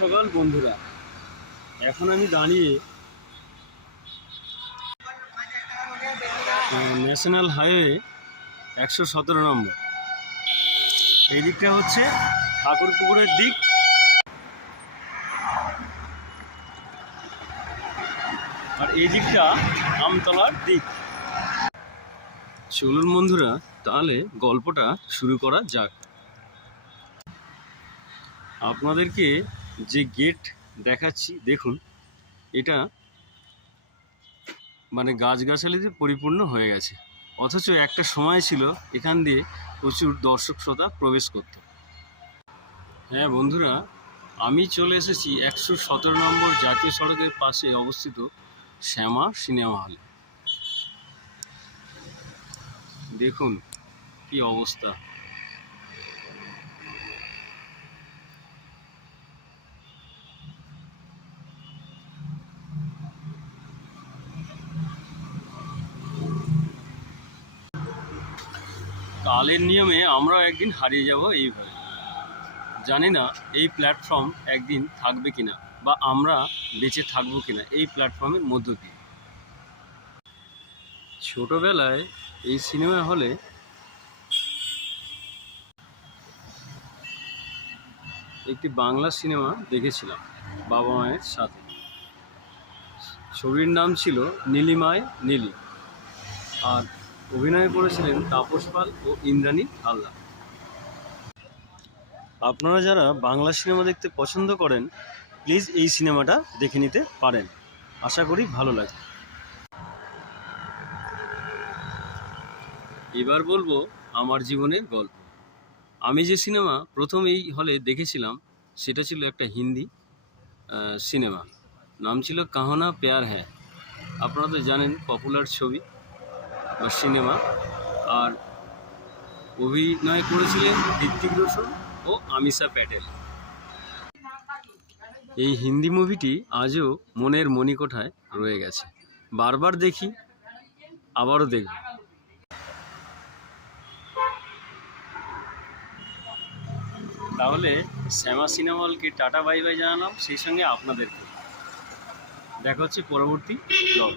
সকাল বন্ধুরা। এখন আমি দাঁড়িয়ে ন্যাশনাল হাইওয়ে 117 নম্বর। এই দিকটা হচ্ছে ঠাকুরপুকুরের দিক, আর এই দিকটা আমতলার দিক। চলুন বন্ধুরা, তাহলে গল্পটা শুরু করা যাক। আপনাদেরকে যে গেট দেখাচ্ছি দেখুন, এটা মানে গাছগাছালিতে পরিপূর্ণ হয়ে গেছে, অথচ একটা সময় ছিল এখান দিয়ে প্রচুর দর্শক শ্রোতা প্রবেশ করত। হ্যাঁ বন্ধুরা, আমি চলে এসেছি 117 নম্বর জাতীয় সড়কের পাশে অবস্থিত শ্যামা সিনেমা হলে। দেখুন কি অবস্থা। কালের নিয়মে আমরাও একদিন হারিয়ে যাব এইভাবে। জানি না এই প্ল্যাটফর্ম একদিন থাকবে কিনা, বা আমরা বেঁচে থাকবো কিনা এই প্ল্যাটফর্মের মধ্য দিয়ে। ছোটবেলায় এই সিনেমা হলে একটি বাংলা সিনেমা দেখেছিলাম বাবা মায়ের সাথে। ছবির নাম ছিল নীলিমায় নীলি, আর অভিনয় করেছিলেন তাপস পাল ও ইন্দ্রাণী হালদার। আপনারা যারা বাংলা সিনেমা দেখতে পছন্দ করেন, প্লিজ এই সিনেমাটা দেখে নিতে পারেন, আশা করি ভালো লাগে। এবার বলবো আমার জীবনের গল্প। আমি যে সিনেমা প্রথম এই হলে দেখেছিলাম সেটা ছিল একটা হিন্দি সিনেমা, নাম ছিল কাহনা প্যার হ্যায়। আপনারা তো জানেন, পপুলার ছবি বা সিনেমা। আর অভিনয় করেছিলেন ঋত্বিক রোশন ও আমিষা প্যাটেল। এই হিন্দি মুভিটি আজও মনের মণিকোঠায় রয়ে গেছে, বারবার দেখি, আবারও দেখব। তাহলে শ্যামা সিনেমা হলকে টাটা বাই বাই জানালাম, সেই সঙ্গে আপনাদেরকে দেখা হচ্ছে পরবর্তী ব্লগ।